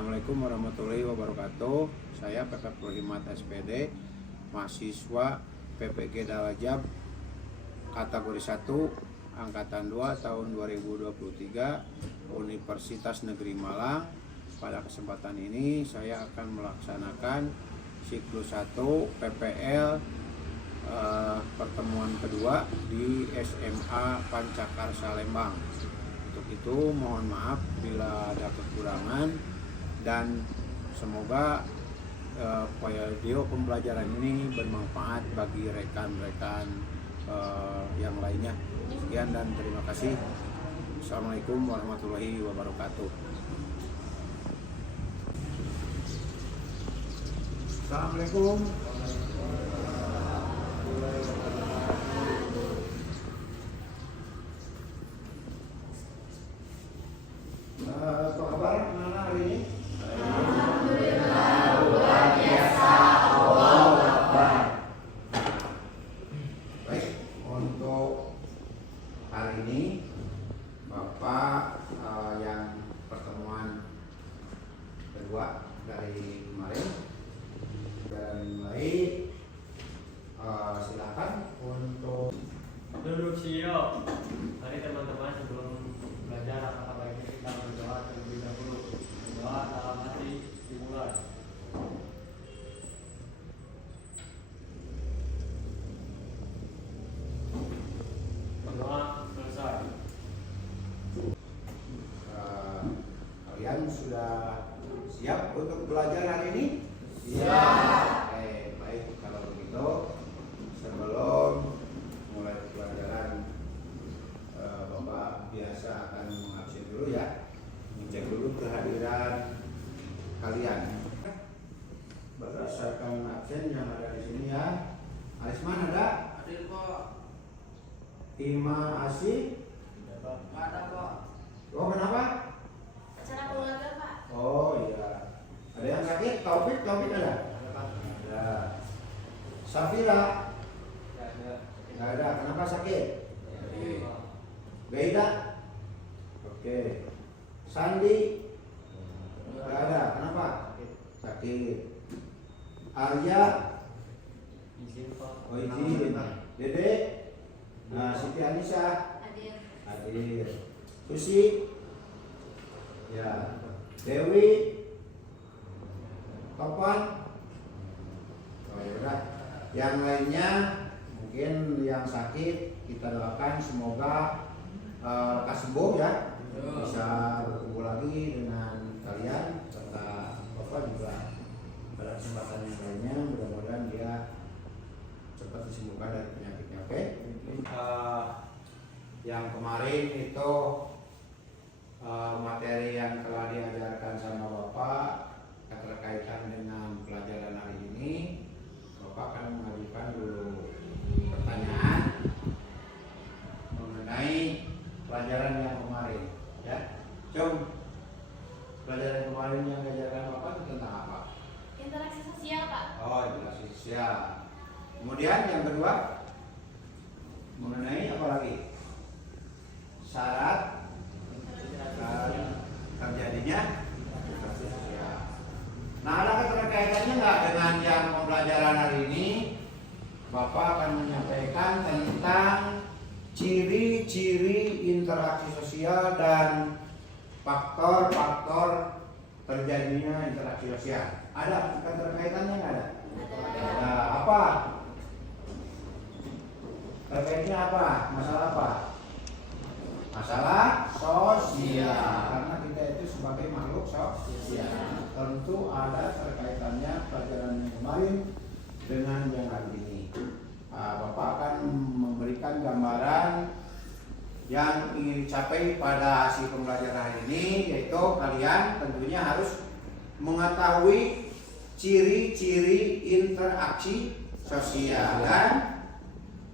Assalamualaikum warahmatullahi wabarakatuh. Saya Pepet Prohimat SPD, mahasiswa PPG Dalajab kategori 1 angkatan 2 tahun 2023 Universitas Negeri Malang. Pada kesempatan ini saya akan melaksanakan siklus 1 PPL pertemuan kedua di SMA Pancakarsa Lembang. Untuk itu mohon maaf bila ada kekurangan dan semoga video pembelajaran ini bermanfaat bagi rekan-rekan yang lainnya. Sekian dan terima kasih. Assalamualaikum warahmatullahi wabarakatuh. Assalamualaikum. Apa kabar anak-anak hari ini? Alhamdulillah, luar biasa. Allahu Akbar. Baik, untuk hari ini Bapak yang pertemuan kedua dari kemarin dan mulai silakan untuk Duduk siap. Mari teman-teman sebelum belajar apakah baiknya kita berdoa terlebih dahulu. Doa dalam hati dimulai. Doa selesai. kalian sudah siap untuk belajar hari ini? Siap. Baik, kalau begitu sebelum mulai pelajaran Bapak biasa akan mengabsen dulu ya, mengecek dulu kehadiran kalian berdasarkan absen yang ada di sini ya. Arisman ada? Hadir kok. Ima Asih? Nggak ada kok. Oh kenapa? Acara keluarga Pak. Oh iya. Ada yang sakit? Taufik ada? Ada. Safira? Nggak ada. Kenapa sakit? Beda? Oke. Sandi? Nggak ada. Kenapa? Sakit. Arya? Izin Pak. Oh izin. Dede? Nah, Siti Anissa? Hadir. Susi? Ya. Dewi? Topan? Oh yaudah. Yang lainnya mungkin yang sakit kita doakan semoga sembuh ya, bisa berkumpul lagi dengan kalian serta Bapak juga pada kesempatan yang lainnya. Mudah-mudahan dia cepat disembuhkan dari penyakitnya. Oke? Yang kemarin itu materi yang telah diajarkan sama Bapak terkaitan dengan pelajaran hari ini. Bapak akan mengajukan dulu pertanyaan mengenai pelajaran yang kemarin ya. Pelajaran kemarin yang diajarkan Bapak itu tentang apa? Interaksi sosial Pak. Oh, interaksi sosial. Kemudian yang kedua mengenai apa lagi? Syarat terjadinya interaksi sosial. Nah, ada keterkaitannya nggak dengan yang pembelajaran hari ini? Bapak akan menyampaikan tentang ciri-ciri interaksi sosial dan faktor-faktor terjadinya interaksi sosial. Ada keterkaitannya nggak ada? Ada. Apa? Terkaitnya apa? Masalah apa? Masalah sosial. Karena kita itu sebagai makhluk sosial, tentu ada terkaitannya pelajaran yang kemarin dengan yang hari ini. Bapak akan memberikan gambaran yang ingin dicapai pada hasil pembelajaran hari ini, yaitu kalian tentunya harus mengetahui ciri-ciri interaksi sosial dan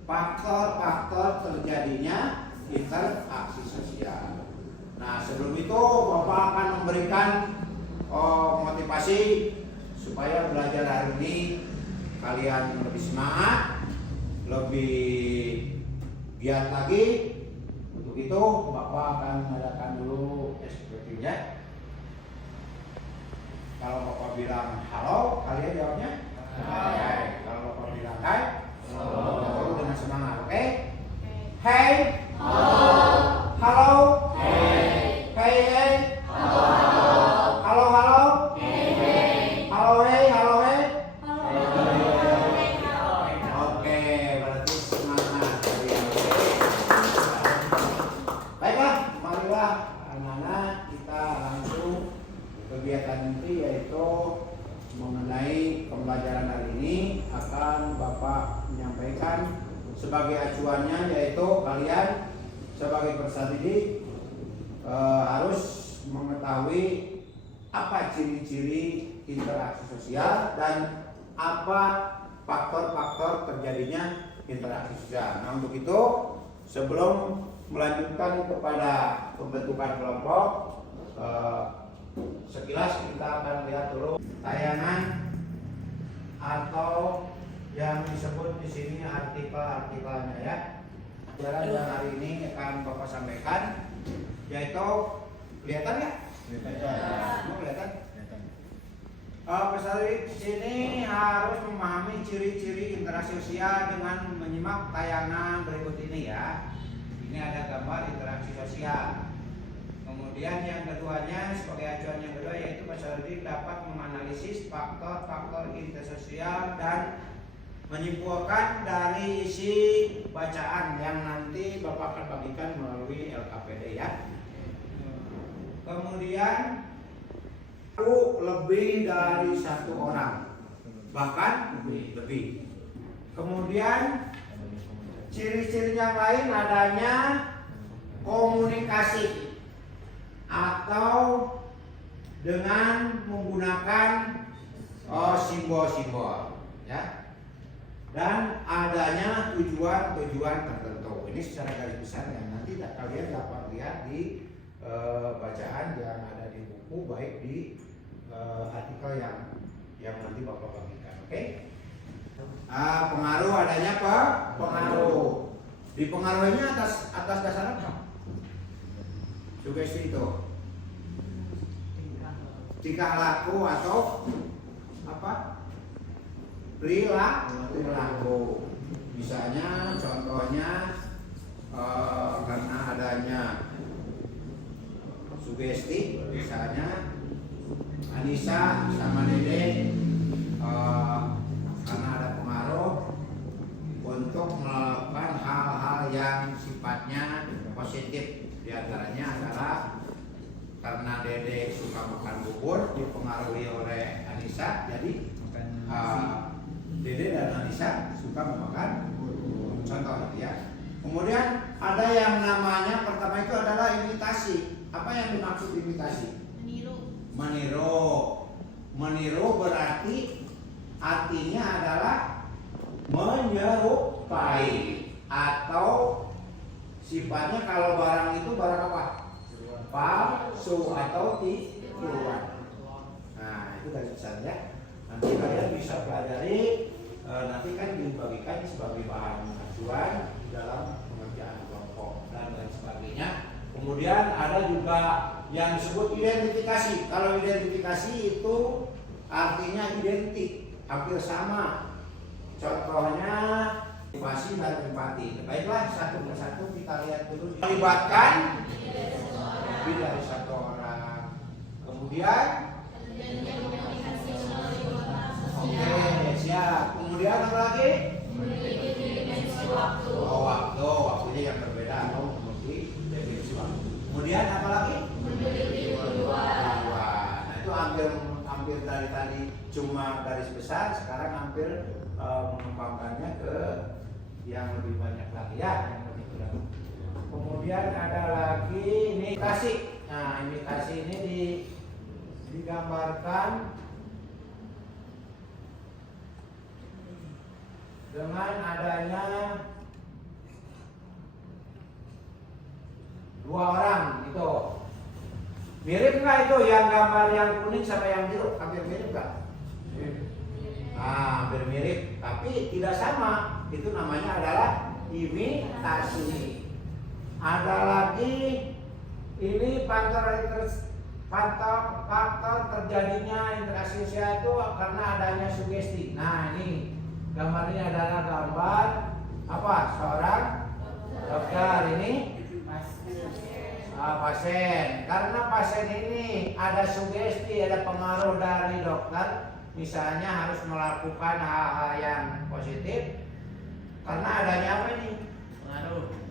faktor-faktor terjadinya interaksi sosial. Nah, sebelum itu Bapak akan memberikan motivasi supaya belajar hari ini kalian lebih semangat, lebih giat lagi. Untuk itu Bapak akan mengadakan dulu SPP-nya. Kalau Bapak bilang halo, kalian jawabnya hai. Kalau Bapak bilang hai, baru dengan semangat, oke? Hey, halo, hey, hey, halo, halo, halo, hey, halo, hey. Oke, berarti semangat kalian. Baiklah, marilah anak-anak kita langsung kegiatan inti, yaitu mengenai pembelajaran hari ini akan Bapak menyampaikan sebagai acuannya, yaitu kalian sebagai peserta didik harus mengetahui apa ciri-ciri interaksi sosial dan apa faktor-faktor terjadinya interaksi sosial. Nah, untuk itu sebelum melanjutkan kepada pembentukan kelompok, sekilas kita akan lihat dulu tayangan atau yang disebut di sini artikel-artikelnya ya. Jalan yang hari ini akan Bapak sampaikan, yaitu kelihatan ya? Mau kelihatan? Peserta di sini harus memahami ciri-ciri interaksi sosial dengan menyimak tayangan berikut ini ya. Ini ada gambar interaksi sosial. Kemudian yang keduanya, sebagai acuan yang kedua, yaitu peserta didik dapat menganalisis faktor-faktor intersosial dan menyimpulkan dari isi bacaan yang nanti Bapak akan bagikan melalui LKPD ya. Kemudian lebih dari satu orang, bahkan lebih. Kemudian ciri-ciri yang lain adanya komunikasi atau dengan menggunakan simbol-simbol ya, dan adanya tujuan-tujuan tertentu. Ini secara garis besar yang nanti kalian dapat lihat di bacaan yang ada di buku, baik di artikel yang nanti Bapak bagikan. Oke? Pengaruh, adanya apa? Pengaruh. Dipengaruhinya atas dasar apa? Sugesti itu tingkah laku atau apa? Perilaku. Misalnya, contohnya karena adanya sugesti, misalnya Anissa sama Dede karena ada pengaruh untuk melakukan hal-hal yang sifatnya positif. Di antaranya adalah karena Dede suka makan bubur, dipengaruhi oleh Anissa, jadi Dede dan Anissa suka makan bubur. Contoh ya. Kemudian ada yang namanya, pertama itu adalah imitasi. Apa yang dimaksud imitasi? Meniru berarti artinya adalah menyerupai, atau sifatnya kalau barang itu barang apa? Palsu atau tiruan. Nah, itu dari besarnya. Nanti kalian bisa pelajari, nanti kan dibagikan sebagai bahan acuan dalam pengerjaan kelompok dan lain sebagainya. Kemudian ada juga yang disebut identifikasi. Kalau identifikasi itu artinya identik, hampir sama. Contohnya motivasi dan empati. Baiklah, satu persatu kita lihat dulu. Melibatkan lebih dari satu orang. Kemudian oke, siap. Kemudian apa lagi? Waktunya yang berbeda atau definisi waktu. Kemudian apa lagi? Nah, itu hampir dari tadi cuma garis besar, sekarang hampir mengembangkannya ke yang lebih banyak lagi ya, yang lebih kurang. Kemudian ada lagi ini imitasi. Nah, imitasi ini digambarkan dengan adanya dua orang itu. Mirip nggak itu yang gambar yang kuning sama yang biru? Hampir mirip nggak? Hampir mirip, tapi tidak sama. Itu namanya adalah imitasi. Ada lagi ini faktor faktor terjadinya interaksi sosial itu karena adanya sugesti. Nah ini gambarnya adalah gambar apa? Seorang dokter ini pasien. Karena pasien ini ada sugesti, ada pengaruh dari dokter, misalnya harus melakukan hal-hal yang positif. Karena adanya apa ini?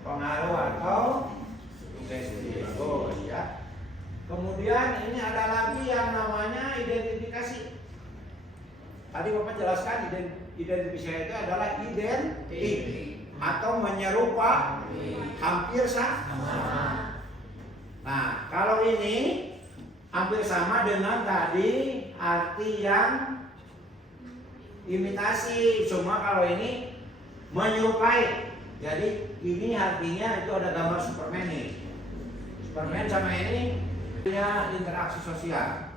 Pengaruh atau sugesti. Bagus ya. Kemudian ini ada lagi yang namanya identifikasi. Tadi Bapak jelaskan identifikasi itu adalah identik atau menyerupa, hampir sama. Nah, kalau ini hampir sama dengan tadi arti yang imitasi, cuma kalau ini menyerupai. Jadi ini artinya itu ada gambar Superman nih. Superman sama ini punya interaksi sosial.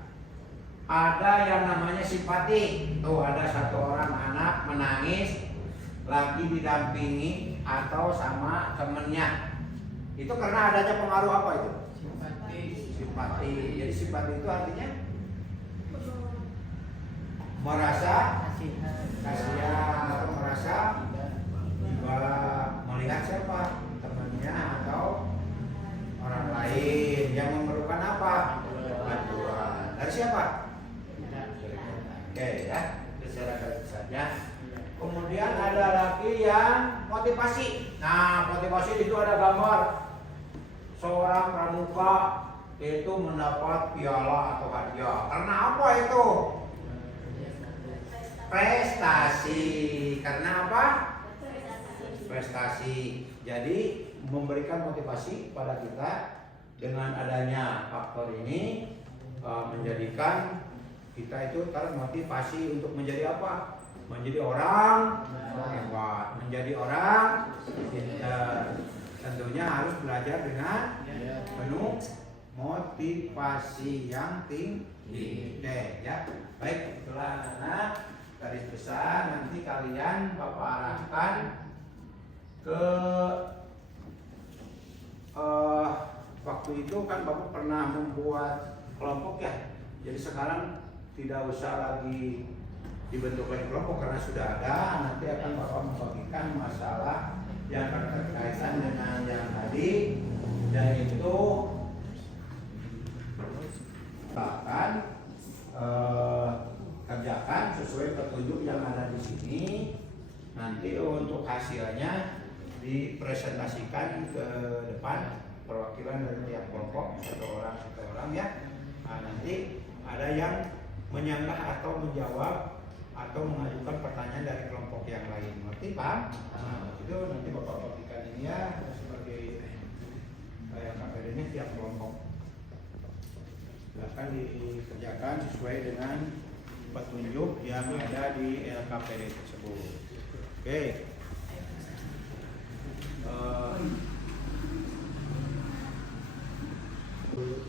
Ada yang namanya simpati. Tuh ada satu orang anak menangis lagi didampingi atau sama temennya. Itu karena adanya pengaruh apa itu? Simpati. Jadi simpati itu artinya merasa kasihan atau merasa melihat siapa temannya atau orang lain yang memerlukan apa? Bantuan. Dari siapa? Oke ya, diserahkan saja. Kemudian ada lagi yang motivasi. Nah, motivasi itu ada gambar seorang pramuka itu mendapat piala atau hadiah. Karena apa itu? Prestasi. Karena apa? Prestasi. Jadi memberikan motivasi pada kita dengan adanya faktor ini menjadikan kita itu termotivasi untuk menjadi apa? Menjadi orang hebat, menjadi orang pintar. Tentunya harus belajar dengan penuh motivasi yang tinggi. Oke, ya. Baik, itulah anak garis besar. Nanti kalian Bapak arahkan ke waktu itu kan Bapak pernah membuat kelompok ya. Jadi sekarang tidak usah lagi dibentuk lagi kelompok karena sudah ada. Nanti akan Bapak membagikan masalah yang berkaitan dengan yang tadi, dan itu bahkan kerjakan sesuai petunjuk yang ada di sini. Nanti untuk hasilnya dipresentasikan ke depan perwakilan dari tiap kelompok satu orang ya. Nah, nanti ada yang menyanggah atau menjawab atau mengajukan pertanyaan dari kelompok yang lain. Ngerti paham? Nah, itu nanti Bapak bagikan ini ya sebagai KPD-nya tiap kelompok. Silakan dikerjakan sesuai dengan petunjuk yang ada di LKPD tersebut. Oke.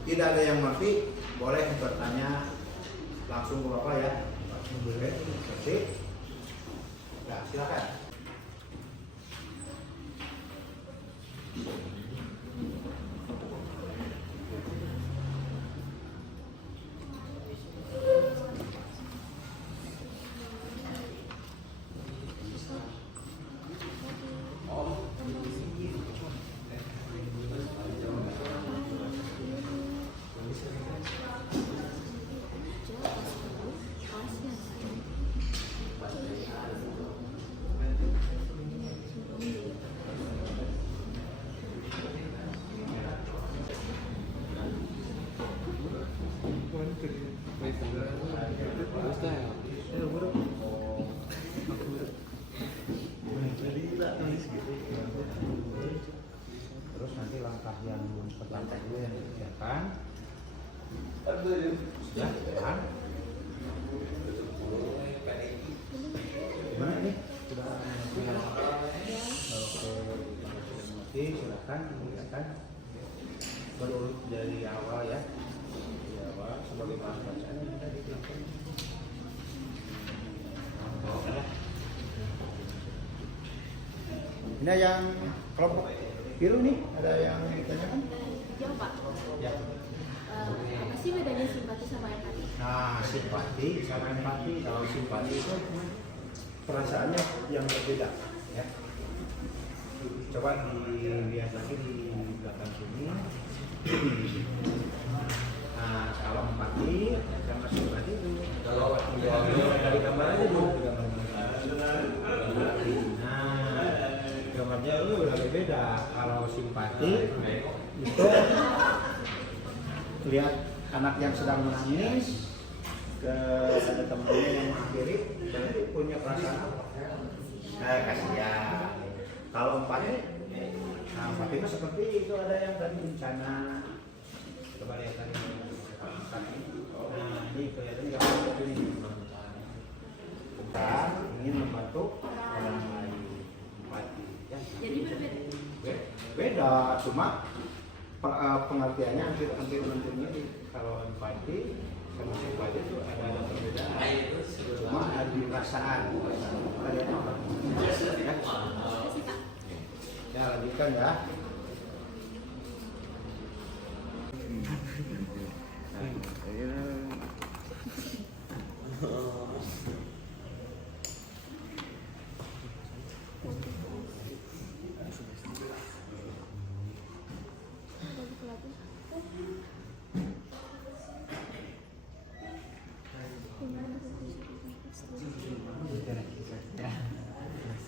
Tidak ada yang ngerti, boleh bertanya langsung ke Bapak ya. Langsung boleh. Ngerti? Ya, silakan. Terus nanti langkah yang pertama dulu yang dikerjakan. Ya, kan? Gimana ini? Sudah oke, silakan mengerjakan berurut dari awal ya. Dari awal sebagai bahan bacaan yang sudah dilakukan. Ini yang kelompok biru nih, ada yang ditanyakan? Jauh Pak. Ya. Apa sih bedanya simpati sama empati? Nah, simpati sama empati. Kalau simpati itu perasaannya yang berbeda, ya. Coba dilihat lagi di belakang sini. Nah, kalau empati sama simpati itu kalau dari gambar aja dulu. Nah, gambarnya itu udah berbeda. Kalau simpati itu lihat anak yang sedang menangis ke ada temannya yang kiri, berarti punya perasaan apa? Kasihan. Kalau empati, nah empati itu seperti itu, ada yang tadi bencana. Coba lihat tadi. Nah ini kelihatannya gambar seperti ini. Kita ingin membantu orang lain. Empati. Ya. Jadi berbeda. Beda, cuma pengertiannya hampir-hampir mirip. Kalau empati sama simpati itu ada perbedaan. Cuma ada di perasaan. Ada apa? Ya, lanjutkan ya.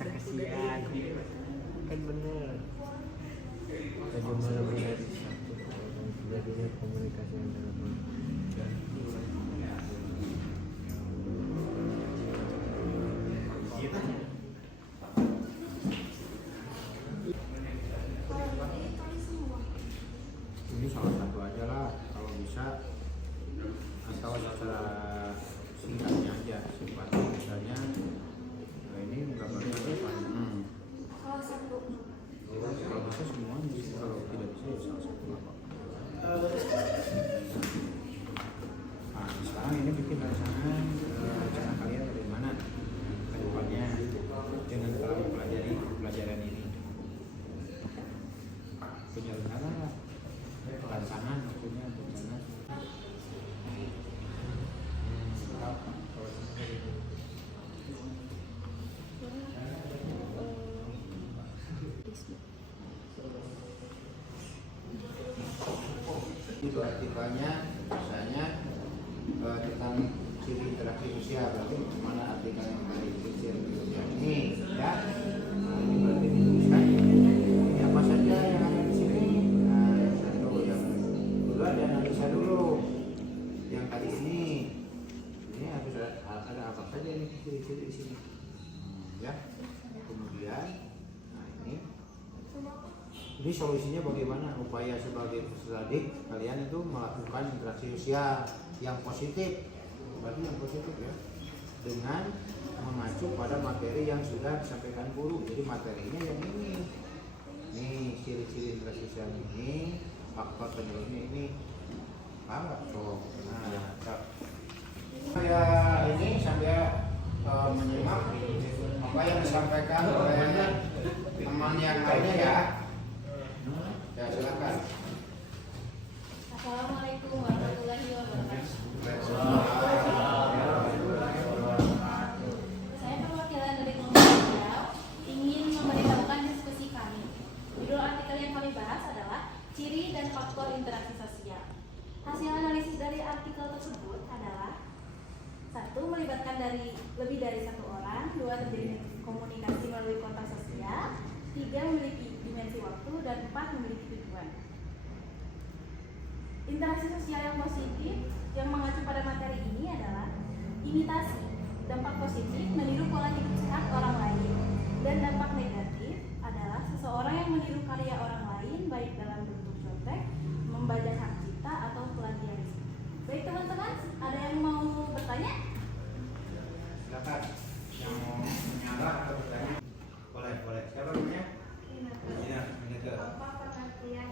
Kasihan kan bener bagaimana melihat jadinya komunikasi antara Ini salah satu aja lah, kalau bisa atau secara singkatnya aja. Simpati misalnya, nah ini gambarnya apa? Salah satu. Kalau bisa semuanya, kalau tidak bisa ya salah satu apa? Nah, sekarang ini bikin rencana kalian bagaimana ke depannya dengan kalau mempelajari pelajaran ini. Punya rencana nggak? Tantangan maksudnya rencana. Itu artikelnya misalnya tentang ciri interaksi sosial, berarti mana artikel yang tadi ciri sosial ini ya. Nah, ini berarti dituliskan ini apa saja yang ada di sini. Nah, satu yang dulu ada analisa dulu yang kali ini harus ada apa saja ini ciri-ciri di sini. Ya, kemudian nah ini solusinya bagaimana, upaya sebagai peserta didik kalian itu melakukan interaksi sosial yang positif, berarti yang positif ya, dengan mengacu pada materi yang sudah disampaikan guru. Jadi materinya yang ini nih, ciri-ciri interaksi sosial ini, faktor penyebabnya ini, paham nggak? Tuh, nah saya ini sambil menyimak apa yang disampaikan oleh teman yang lainnya ya. Ya, silakan. Assalamualaikum warahmatullahi wabarakatuh. Saya perwakilan dari kelompok sosial ingin memberitahukan diskusi kami. Judul artikel yang kami bahas adalah ciri dan faktor interaksi sosial. Hasil analisis dari artikel tersebut adalah 1. Melibatkan lebih dari satu orang. 2. Terjadi komunikasi melalui kontak sosial. 3. Memiliki dimensi waktu. Dan 4. Memiliki tujuan. Interaksi sosial yang positif yang mengacu pada materi ini adalah imitasi. Dampak positif meniru pola hidup sehat orang lain. Dan dampak negatif adalah seseorang yang meniru karya orang lain baik dalam bentuk contek, membajak hak cipta atau plagiarisme. Baik teman-teman, ada yang mau bertanya? Silakan yang mau menyala atau bertanya. Boleh. Siapa namanya? Ya, Apa pengertian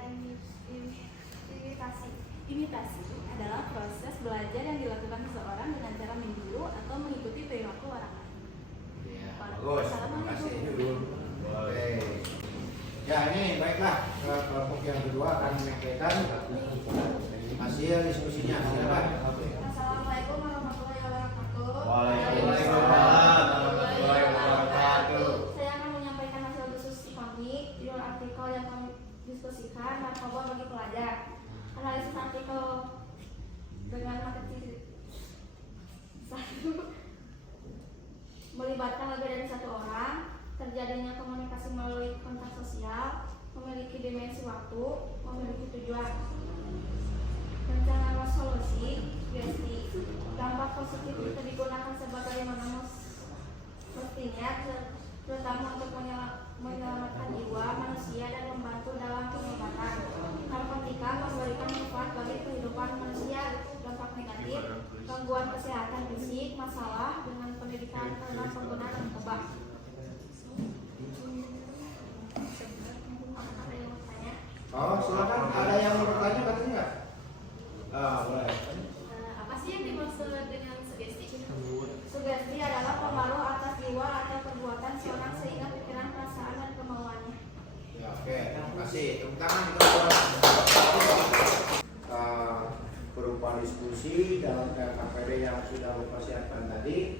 imitasi? Imitasi adalah proses belajar yang dilakukan seseorang dengan cara meniru atau mengikuti perilaku orang lain. Ya, bagus. Terima kasih. Assalamualaikum. Oke. Ya, ini baiklah ke kelompok yang kedua. terjadinya komunikasi melalui kontak sosial, memiliki dimensi waktu, memiliki tujuan. Rencana solusi, sugesti, dampak positif itu digunakan sebagaimana mestinya, terutama untuk menyelamatkan jiwa manusia dan membantu dalam pengobatan. Narkotika memberikan manfaat bagi kehidupan manusia. Dampak negatif, gangguan kesehatan fisik, masalah dengan pendidikan karena pengguna narkoba. Ada yang mau tanya? Oh, silakan. Ada yang mau bertanya katanya nggak? Boleh. Apa sih yang dimaksud dengan sugesti? Sugesti adalah pengaruh atas jiwa atau perbuatan seorang sehingga pikiran, perasaan, dan kemauannya. Ya, oke, terima kasih. Tepuk tangan kita buat berupa diskusi dalam KKPD yang sudah Bapak siapkan tadi.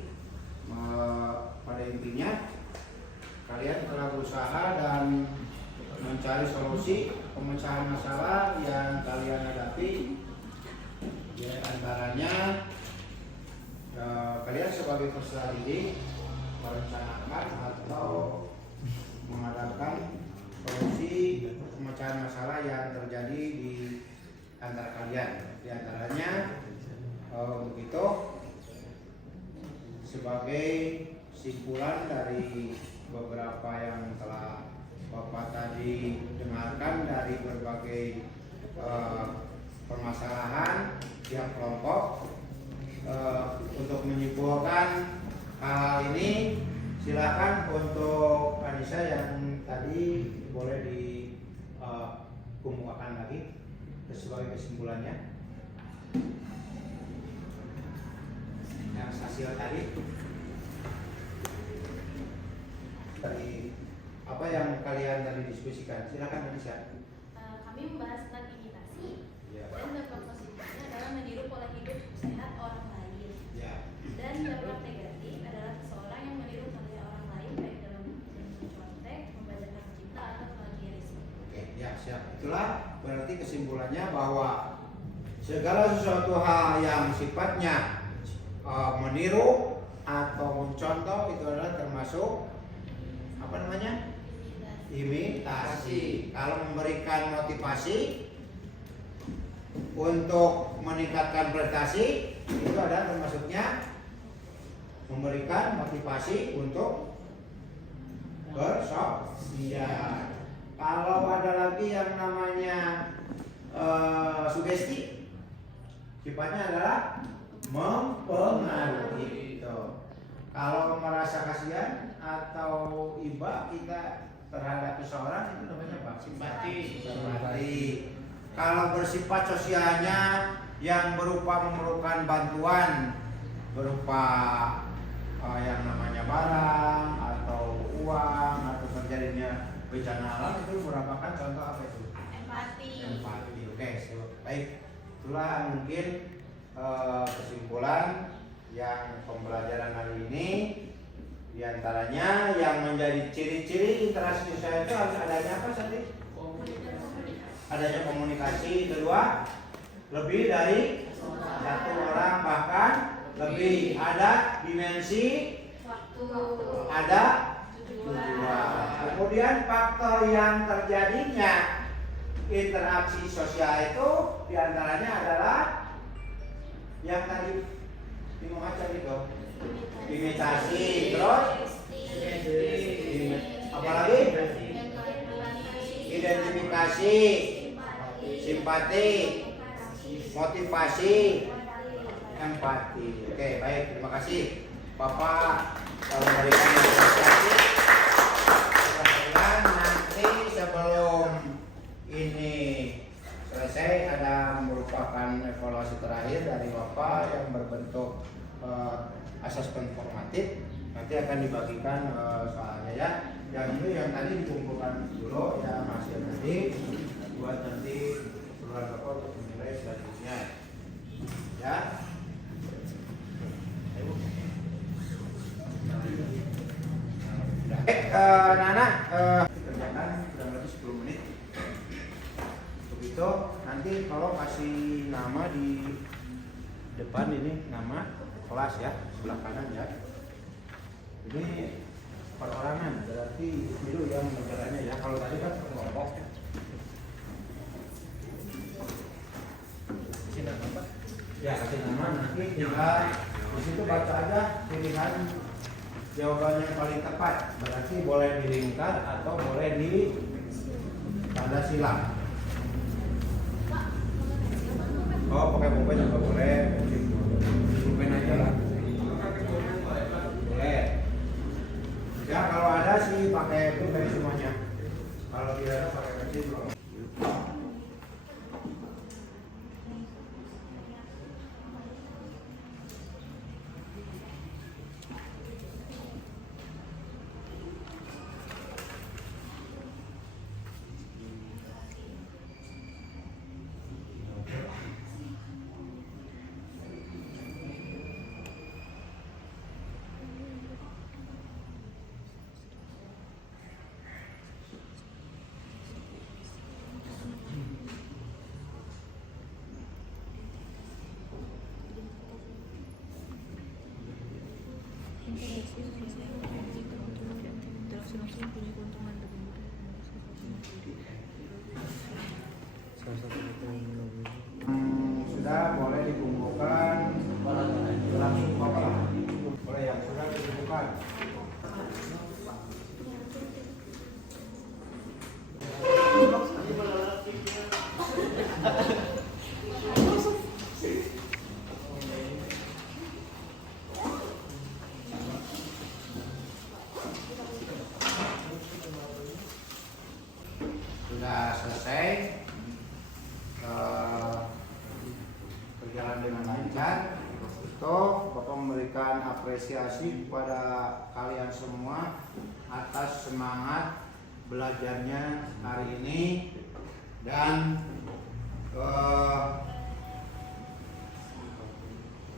Pada intinya kalian telah berusaha dan mencari solusi pemecahan masalah yang kalian hadapi. Di antaranya kalian sebagai peserta didik merencanakan atau mengadakan solusi pemecahan masalah yang terjadi di antara kalian. Di antaranya begitu sebagai simpulan dari beberapa yang telah Bapak tadi dengarkan dari berbagai permasalahan tiap kelompok. Untuk menyimpulkan hal ini, silakan untuk Anissa yang tadi boleh dikemukakan lagi sebagai kesimpulannya. Yang hasil tadi dari apa yang kalian tadi diskusikan, silakan Anissa. Kami membahas tentang imitasi. Ya. Dan dampak positifnya adalah meniru pola hidup sehat orang lain. Ya. Dan dampak negatif adalah seseorang yang meniru karya orang lain baik dalam mencontek, membacakan cipta atau plagiarisme. Oke, ya siap. Itulah berarti kesimpulannya bahwa segala sesuatu hal yang sifatnya meniru atau mencontoh itu adalah termasuk apa namanya? Imitasi. Kalau memberikan motivasi untuk meningkatkan prestasi itu adalah termasuknya memberikan motivasi untuk bersosial. Kalau ada lagi yang namanya sugesti, sifatnya adalah mempengaruhi. Kalau merasa kasihan atau iba kita terhadap seseorang itu namanya apa? Simpati. Kalau bersifat sosialnya yang berupa memerlukan bantuan berupa yang namanya barang atau uang atau terjadinya bencana alam, itu merupakan contoh apa itu? Empati. Oke, baik. Itulah mungkin kesimpulan yang pembelajaran hari ini. Di antaranya yang menjadi ciri-ciri interaksi sosial itu harus adanya apa tadi? Adanya komunikasi. Kedua, lebih dari satu orang, bahkan lebih. Ada dimensi Waktu. ada tujuan. Kemudian faktor yang terjadinya interaksi sosial itu diantaranya adalah yang tadi dimaksud itu imitasi, terus apalagi identifikasi, simpati, motivasi, empati. Oke, baik, terima kasih Bapak memberikan apresiasi. Mudah-mudahan nanti sebelum ini selesai ada merupakan evaluasi terakhir dari Bapak yang berbentuk asesmen formatif. Nanti akan dibagikan soalnya ya. Yang ini yang tadi dikumpulkan dulu ya hasil tadi buat nanti keluar Bapak untuk menilai selanjutnya. Ya. Nana kerjakan kurang lebih 10 menit. Begitu nanti kalau kasih nama di depan ini nama kelas ya, sebelah kanan ya. Ini perorangan, berarti itu yang negaranya ya. Kalau tadi kan kelompok. Ya, kasih nama nanti tinggal di situ baca aja pilihan jawabannya yang paling tepat. Berarti boleh dilingkar atau boleh di tanda silang. Oh, pakai pulpen juga boleh. Pulpen aja lah. Boleh. Ya, kalau ada sih pakai pulpen semuanya. Kalau tidak ada pakai pensil. Salah satu yang menunggu. Sudah boleh dikumpulkan langsung bapak. Boleh yang sudah dikumpulkan. Sudah selesai, berjalan dengan lancar. Itu Bapak memberikan apresiasi kepada kalian semua atas semangat belajarnya hari ini dan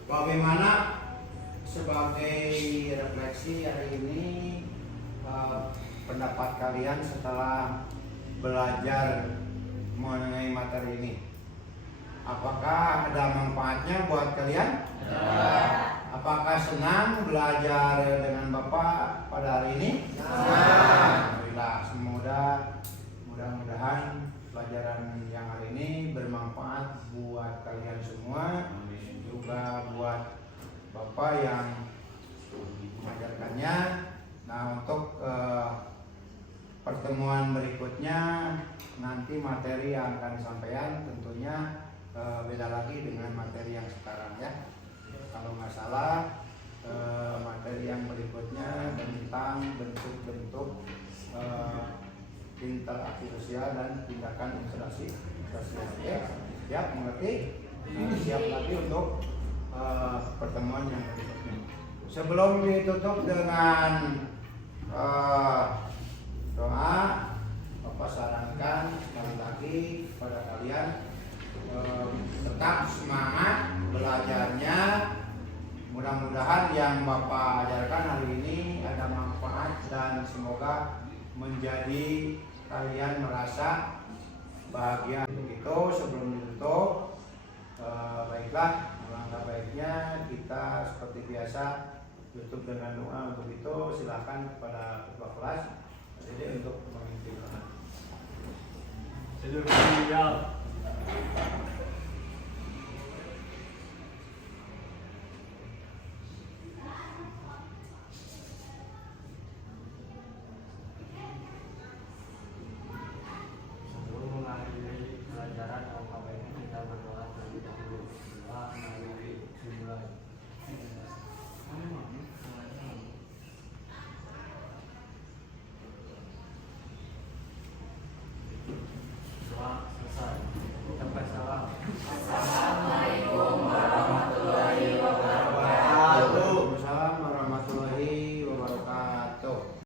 bagaimana sebagai refleksi hari ini pendapat kalian setelah belajar mengenai materi ini. Apakah ada manfaatnya buat kalian? Ya. Apakah senang belajar dengan Bapak pada hari ini? Ya. Alhamdulillah, mudah-mudahan pelajaran yang hari ini bermanfaat buat kalian semua. Amin. Juga buat Bapak yang mengajarkannya. Nah, untuk pertemuan berikutnya nanti materi yang akan disampaikan tentunya beda lagi dengan materi yang sekarang ya. Kalau nggak salah materi yang berikutnya tentang bentuk-bentuk interaksi sosial dan tindakan interaksi sosial. Ya, siap mengerti? Siap lagi untuk pertemuan yang berikutnya. Sebelum ditutup dengan doa, Bapak sarankan sekali lagi kepada kalian tetap semangat belajarnya. Mudah-mudahan yang Bapak ajarkan hari ini ada manfaat dan semoga menjadi kalian merasa bahagia. Begitu sebelum ditutup, baiklah, alangkah baiknya kita seperti biasa tutup dengan doa. Untuk itu silakan kepada ketua kelas jadi untuk memimpin doa.